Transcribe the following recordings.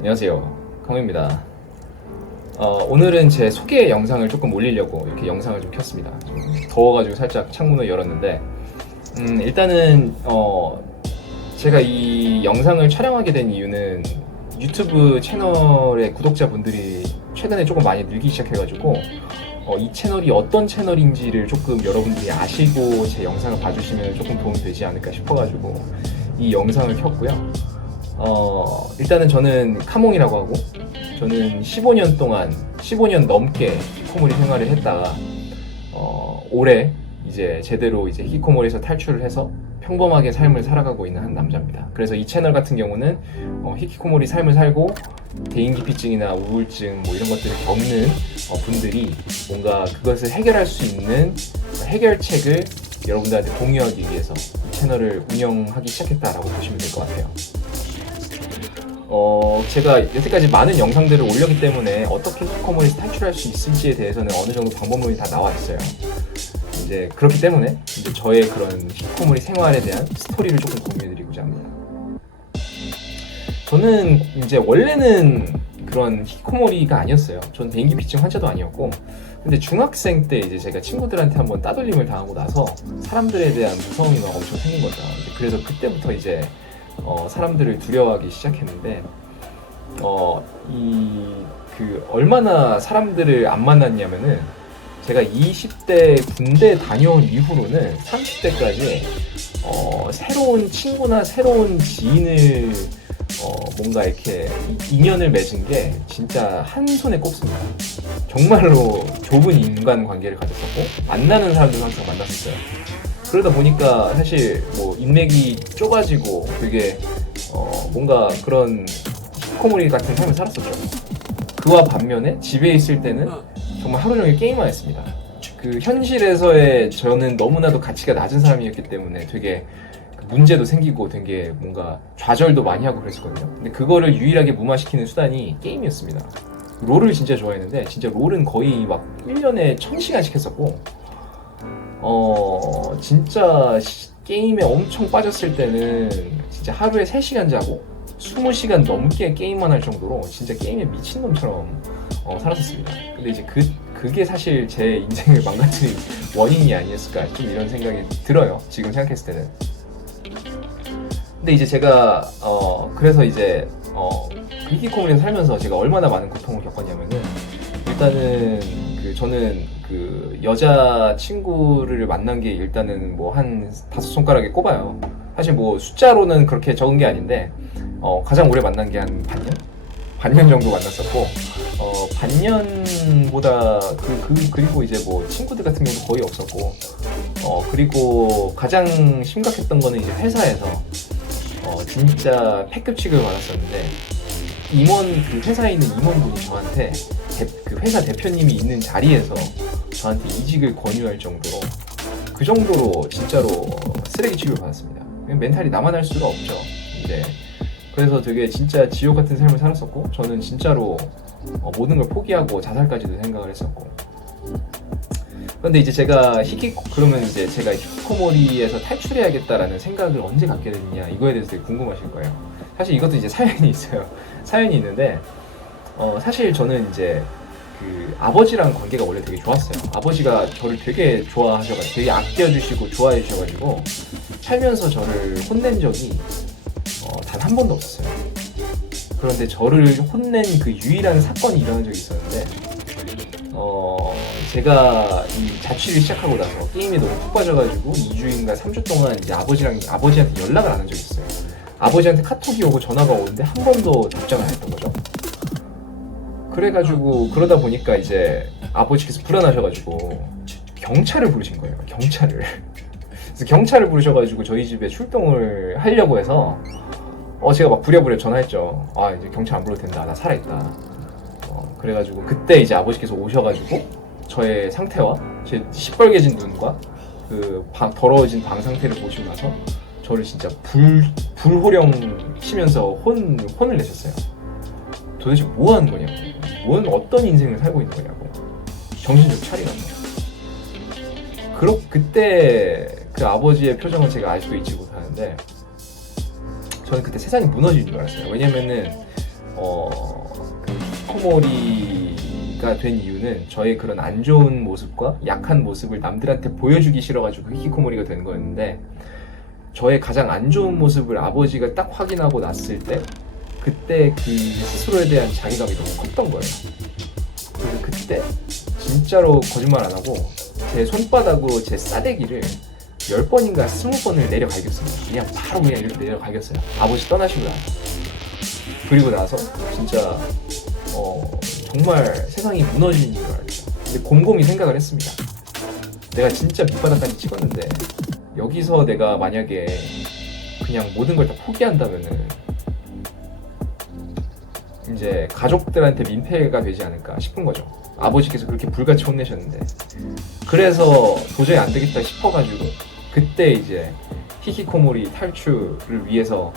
안녕하세요,康입니다. 오늘은 제 소개 영상을 조금 올리려고 이렇게 영상을 좀 켰습니다. 좀 더워가지고 살짝 창문을 열었는데, 일단은 제가 이 영상을 촬영하게 된 이유는 유튜브 채널의 구독자분들이 최근에 조금 많이 늘기 시작해가지고 이 채널이 어떤 채널인지를 조금 여러분들이 아시고 제 영상을 봐주시면 조금 도움이 되지 않을까 싶어가지고 이 영상을 켰고요. 일단은 저는 카몽이라고 하고, 저는 15년 넘게 히키코모리 생활을 했다가 올해 이제 제대로 이제 히키코모리에서 탈출을 해서 평범하게 삶을 살아가고 있는 한 남자입니다. 그래서 이 채널 같은 경우는 히키코모리 삶을 살고 대인기피증이나 우울증 뭐 이런 것들을 겪는 분들이 뭔가 그것을 해결할 수 있는 해결책을 여러분들한테 공유하기 위해서 이 채널을 운영하기 시작했다라고 보시면 될 것 같아요. 제가 여태까지 많은 영상들을 올렸기 때문에 어떻게 히키코모리에서 탈출할 수 있을지에 대해서는 어느 정도 방법론이 다 나와 있어요. 이제 그렇기 때문에 이제 저의 그런 히키코모리 생활에 대한 스토리를 조금 공유해드리고자 합니다. 저는 이제 원래는 그런 히키코모리가 아니었어요. 전 대인기피증 환자도 아니었고, 근데 중학생 때 이제 제가 친구들한테 한번 따돌림을 당하고 나서 사람들에 대한 무서움이 막 엄청 생긴 거죠. 그래서 그때부터 이제 사람들을 두려워하기 시작했는데, 얼마나 사람들을 안 만났냐면은, 제가 20대 군대 다녀온 이후로는 30대까지 새로운 친구나 새로운 지인을 뭔가 이렇게 인연을 맺은 게 진짜 한 손에 꼽습니다. 정말로 좁은 인간관계를 가졌었고, 만나는 사람들 항상 만났었어요. 그러다 보니까 사실 뭐 인맥이 좁아지고 되게 뭔가 그런 히키코모리 같은 삶을 살았었죠. 그와 반면에 집에 있을 때는 정말 하루 종일 게임만 했습니다. 그 현실에서의 저는 너무나도 가치가 낮은 사람이었기 때문에 되게 문제도 생기고 되게 뭔가 좌절도 많이 하고 그랬었거든요. 근데 그거를 유일하게 무마시키는 수단이 게임이었습니다. 롤을 진짜 좋아했는데, 진짜 롤은 거의 막 1년에 1000시간씩 했었고, 진짜 게임에 엄청 빠졌을 때는 진짜 하루에 3시간 자고 20시간 넘게 게임만 할 정도로 진짜 게임에 미친놈처럼 살았었습니다. 근데 이제 그게 사실 제 인생을 망가뜨린 원인이 아니었을까, 좀 이런 생각이 들어요, 지금 생각했을 때는. 근데 이제 제가 그래서 이제 그 히키코모리에서 살면서 제가 얼마나 많은 고통을 겪었냐면은, 일단은 저는 그 여자 친구를 만난 게 일단은 뭐 한 5손가락에 꼽아요. 사실 뭐 숫자로는 그렇게 적은 게 아닌데, 가장 오래 만난 게 한 반년? 반년 정도 만났었고, 반년보다 그리고 이제 뭐 친구들 같은 경우도 거의 없었고, 그리고 가장 심각했던 거는 이제 회사에서 진짜 패급 취급을 받았었는데, 그 회사에 있는 임원분이 저한테 그 회사 대표님이 있는 자리에서 저한테 이직을 권유할 정도로, 그 정도로 진짜로 쓰레기 취급을 받았습니다. 멘탈이 남아날 수가 없죠, 이제. 그래서 되게 진짜 지옥 같은 삶을 살았었고, 저는 진짜로 모든 걸 포기하고 자살까지도 생각을 했었고. 그런데 이제 그러면 이제 제가 히키코모리에서 탈출해야겠다라는 생각을 언제 갖게 됐느냐, 이거에 대해서 되게 궁금하실 거예요. 사실 이것도 이제 사연이 있어요. 사연이 있는데, 사실 저는 이제 그 아버지랑 관계가 원래 되게 좋았어요. 아버지가 저를 되게 좋아하셔가지고, 되게 아껴주시고 좋아해 주셔가지고, 살면서 저를 혼낸 적이 단 한 번도 없었어요. 그런데 저를 혼낸 그 유일한 사건이 일어난 적이 있었는데, 제가 이 자취를 시작하고 나서 게임에 너무 푹 빠져가지고 2주인가 3주 동안 이제 아버지한테 연락을 안 한 적이 있어요. 아버지한테 카톡이 오고 전화가 오는데 한 번도 답장을 안 했던 거죠. 그래가지고 그러다 보니까 이제 아버지께서 불안하셔가지고 경찰을 부르신 거예요. 그래서 경찰을 부르셔가지고 저희 집에 출동을 하려고 해서 제가 막 부랴부랴 전화했죠. 이제 경찰 안 불러도 된다, 나 살아있다. 그래가지고 그때 이제 아버지께서 오셔가지고 저의 상태와 제 시뻘개진 눈과 그 더러워진 방 상태를 보시고 나서 저를 진짜 불호령 치면서 혼을 내셨어요. 도대체 뭐 하는 거냐고, 어떤 인생을 살고 있는 거냐고, 정신 좀 차리라고. 그때 그 아버지의 표정은 제가 아직도 잊지 못하는데, 저는 그때 세상이 무너지는 줄 알았어요. 왜냐면은 그 히키코모리가 된 이유는 저의 그런 안 좋은 모습과 약한 모습을 남들한테 보여주기 싫어가지고 히키코모리가 된 거였는데, 저의 가장 안 좋은 모습을 아버지가 딱 확인하고 났을 때 그때 그 스스로에 대한 자괴감이 너무 컸던 거예요. 그래서 그때 진짜로 거짓말 안 하고 제 손바닥으로 제 싸대기를 10번인가 20번을 내려갈겼습니다. 그냥 바로 그냥 이렇게 내려갈겼어요. 아버지 떠나시고 나서. 그리고 나서 진짜 정말 세상이 무너지는 줄 알았죠. 근데 곰곰이 생각을 했습니다. 내가 진짜 밑바닥까지 찍었는데 여기서 내가 만약에 그냥 모든 걸 다 포기한다면은 이제 가족들한테 민폐가 되지 않을까 싶은 거죠. 아버지께서 그렇게 불같이 혼내셨는데. 그래서 도저히 안 되겠다 싶어가지고 그때 이제 히키코모리 탈출을 위해서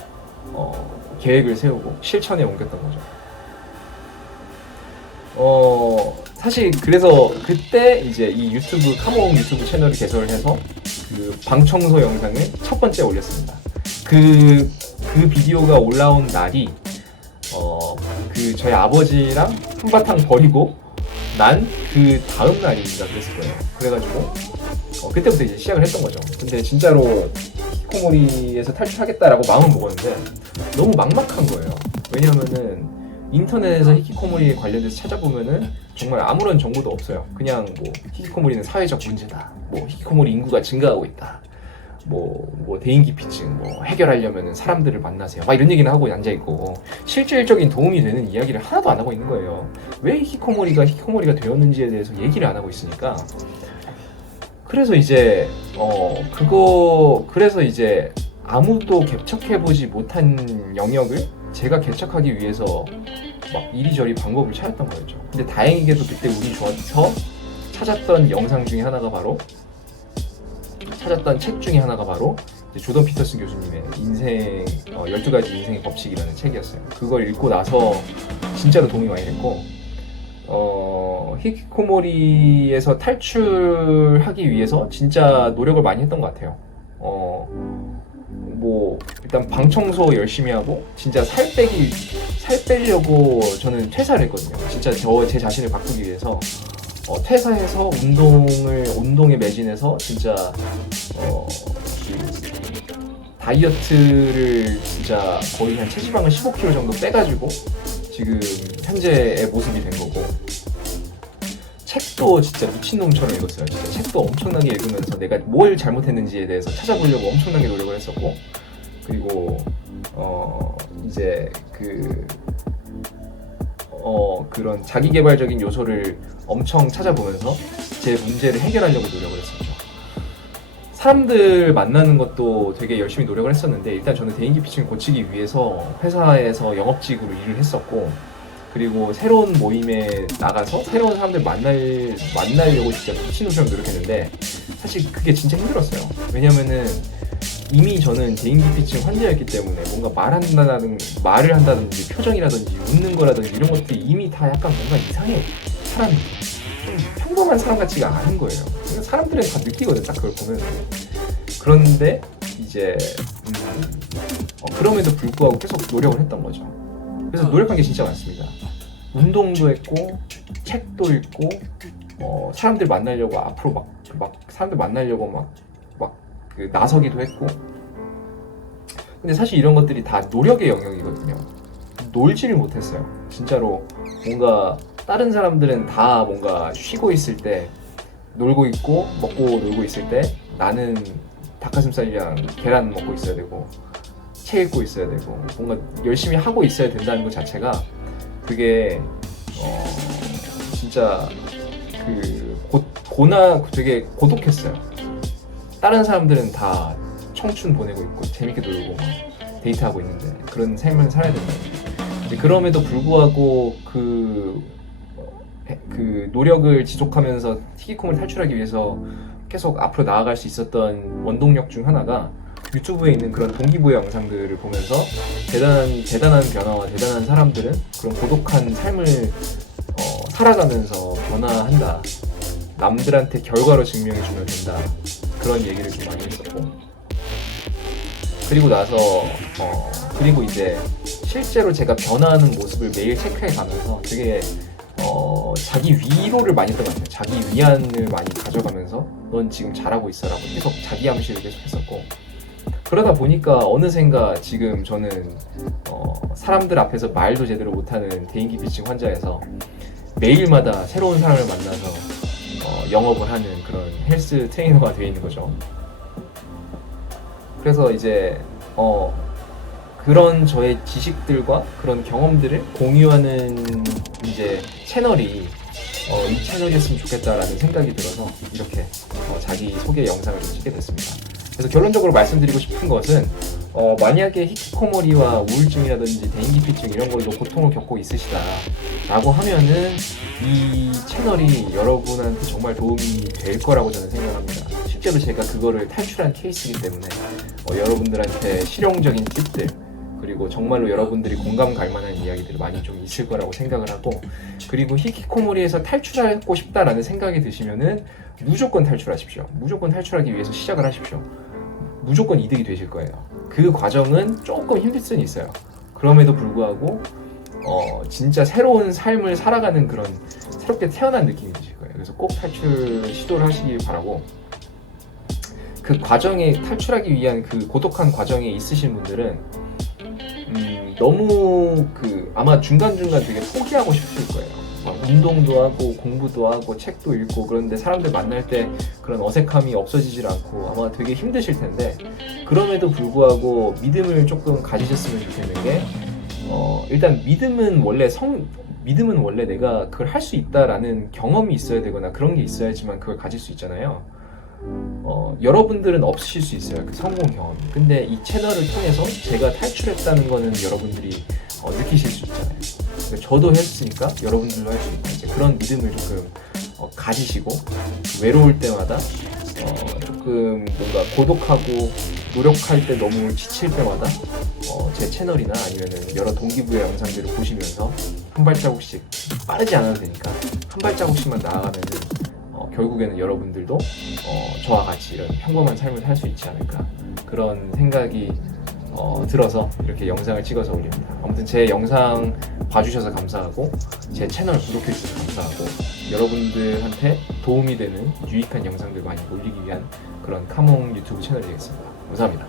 계획을 세우고 실천에 옮겼던 거죠. 사실 그래서 그때 이제 이 유튜브 카몽 유튜브 채널을 개설을 해서 그 방청소 영상을 첫 번째 올렸습니다. 그 비디오가 올라온 날이 그 저희 아버지랑 한바탕 버리고 난 그 다음 날인가 그랬을 거예요. 그래가지고 그때부터 이제 시작을 했던 거죠. 근데 진짜로 히키코모리에서 탈출하겠다라고 마음을 먹었는데 너무 막막한 거예요. 왜냐하면은 인터넷에서 히키코모리에 관련돼서 찾아보면은 정말 아무런 정보도 없어요. 그냥 뭐 히키코모리는 사회적 문제다, 뭐 히키코모리 인구가 증가하고 있다, 뭐 대인기피증 뭐 해결하려면은 사람들을 만나세요, 막 이런 얘기는 하고 앉아있고 실질적인 도움이 되는 이야기를 하나도 안 하고 있는 거예요. 왜 히키코모리가 되었는지에 대해서 얘기를 안 하고 있으니까. 그래서 이제 그래서 이제 아무도 개척해보지 못한 영역을 제가 개척하기 위해서 막 이리저리 방법을 찾았던 거였죠. 근데 다행히게도 그때 운이 좋아서 찾았던 책 중에 하나가 바로 조던 피터슨 교수님의 인생 12가지 인생의 법칙이라는 책이었어요. 그걸 읽고 나서 진짜로 도움이 많이 됐고, 히키코모리에서 탈출하기 위해서 진짜 노력을 많이 했던 것 같아요. 뭐 일단 방 청소 열심히 하고 진짜 살 빼려고 저는 퇴사를 했거든요. 진짜 제 자신을 바꾸기 위해서 퇴사해서 운동에 매진해서 진짜 다이어트를 진짜 거의 한 체지방을 15kg 정도 빼가지고 지금 현재의 모습이 된 거고, 책도 진짜 미친놈처럼 읽었어요. 진짜 책도 엄청나게 읽으면서 내가 뭘 잘못했는지에 대해서 찾아보려고 엄청나게 노력을 했었고, 그리고 이제 그런 자기개발적인 요소를 엄청 찾아보면서 제 문제를 해결하려고 노력을 했었죠. 사람들 만나는 것도 되게 열심히 노력을 했었는데, 일단 저는 대인기피증을 고치기 위해서 회사에서 영업직으로 일을 했었고, 그리고 새로운 모임에 나가서 새로운 사람들 만나려고 진짜 미친놈처럼 노력했는데 사실 그게 진짜 힘들었어요. 왜냐면은 이미 저는 대인기피증 환자였기 때문에 뭔가 말을 한다든지 표정이라든지 웃는 거라든지 이런 것들이 이미 다 약간 뭔가 이상해. 사람이 좀 평범한 사람 같지가 않은 거예요. 그러니까 사람들은 다 느끼거든, 딱 그걸 보면. 그런데 이제 그럼에도 불구하고 계속 노력을 했던 거죠. 그래서 노력한 게 진짜 많습니다. 운동도 했고, 책도 읽고, 사람들 만나려고 앞으로 막 사람들 만나려고 그 나서기도 했고. 근데 사실 이런 것들이 다 노력의 영역이거든요. 놀지를 못했어요. 진짜로 뭔가 다른 사람들은 다 뭔가 쉬고 있을 때 놀고 있고 먹고 놀고 있을 때 나는 닭가슴살이랑 계란 먹고 있어야 되고 책 읽고 있어야 되고 뭔가 열심히 하고 있어야 된다는 것 자체가 그게 진짜 되게 고독했어요. 다른 사람들은 다 청춘 보내고 있고 재밌게 놀고 막 데이트하고 있는데 그런 삶을 살아야 된다. 이제 그럼에도 불구하고 그 노력을 지속하면서 히키코모리 탈출하기 위해서 계속 앞으로 나아갈 수 있었던 원동력 중 하나가 유튜브에 있는 그런 동기부여 영상들을 보면서 대단한 변화와 대단한 사람들은 그런 고독한 삶을 살아가면서 변화한다. 남들한테 결과로 증명해주면 된다. 그런 얘기를 좀 많이 했었고, 그리고 나서 그리고 이제 실제로 제가 변화하는 모습을 매일 체크해 가면서 되게 자기 위로를 많이 했던 것 같아요. 자기 위안을 많이 가져가면서 넌 지금 잘하고 있어라고 계속 자기 암시를 계속 했었고, 그러다 보니까 어느샌가 지금 저는 사람들 앞에서 말도 제대로 못하는 대인기피증 환자에서 매일마다 새로운 사람을 만나서 영업을 하는 그런 헬스 트레이너가 되어 있는 거죠. 그래서 이제 그런 저의 지식들과 그런 경험들을 공유하는 이제 채널이 이 채널이었으면 좋겠다라는 생각이 들어서 이렇게 자기 소개 영상을 좀 찍게 됐습니다. 그래서 결론적으로 말씀드리고 싶은 것은 만약에 히키코모리와 우울증이라든지 대인기피증 이런 걸로 고통을 겪고 있으시다 라고 하면은 이 채널이 여러분한테 정말 도움이 될 거라고 저는 생각합니다. 실제로 제가 그거를 탈출한 케이스이기 때문에 여러분들한테 실용적인 팁들, 그리고 정말로 여러분들이 공감 갈 만한 이야기들이 많이 좀 있을 거라고 생각을 하고, 그리고 히키코모리에서 탈출하고 싶다라는 생각이 드시면은 무조건 탈출하십시오. 무조건 탈출하기 위해서 시작을 하십시오. 무조건 이득이 되실 거예요. 그 과정은 조금 힘들 수는 있어요. 그럼에도 불구하고 진짜 새로운 삶을 살아가는 그런 새롭게 태어난 느낌이 드실 거예요. 그래서 꼭 탈출 시도를 하시길 바라고, 그 과정에 탈출하기 위한 그 고독한 과정에 있으신 분들은 너무 아마 중간중간 되게 포기하고 싶을 거예요. 막 운동도 하고 공부도 하고 책도 읽고, 그런데 사람들 만날 때 그런 어색함이 없어지질 않고 아마 되게 힘드실 텐데, 그럼에도 불구하고 믿음을 조금 가지셨으면 좋겠는 게 일단 믿음은 원래 내가 그걸 할 수 있다라는 경험이 있어야 되거나 그런 게 있어야지만 그걸 가질 수 있잖아요. 여러분들은 없으실 수 있어요, 그 성공 경험이. 근데 이 채널을 통해서 제가 탈출했다는 거는 여러분들이 느끼실 수 있잖아요. 저도 했으니까 여러분들도 할 수 있다. 이제 그런 믿음을 조금 가지시고, 외로울 때마다 조금 뭔가 고독하고 노력할 때 너무 지칠 때마다 제 채널이나 아니면은 여러 동기부여 영상들을 보시면서 한 발자국씩, 빠르지 않아도 되니까 한 발자국씩만 나아가면은 결국에는 여러분들도 저와 같이 이런 평범한 삶을 살 수 있지 않을까, 그런 생각이 들어서 이렇게 영상을 찍어서 올립니다. 아무튼 제 영상 봐주셔서 감사하고, 제 채널 구독해주셔서 감사하고, 여러분들한테 도움이 되는 유익한 영상들 많이 올리기 위한 그런 카몽 유튜브 채널이 되겠습니다. 감사합니다.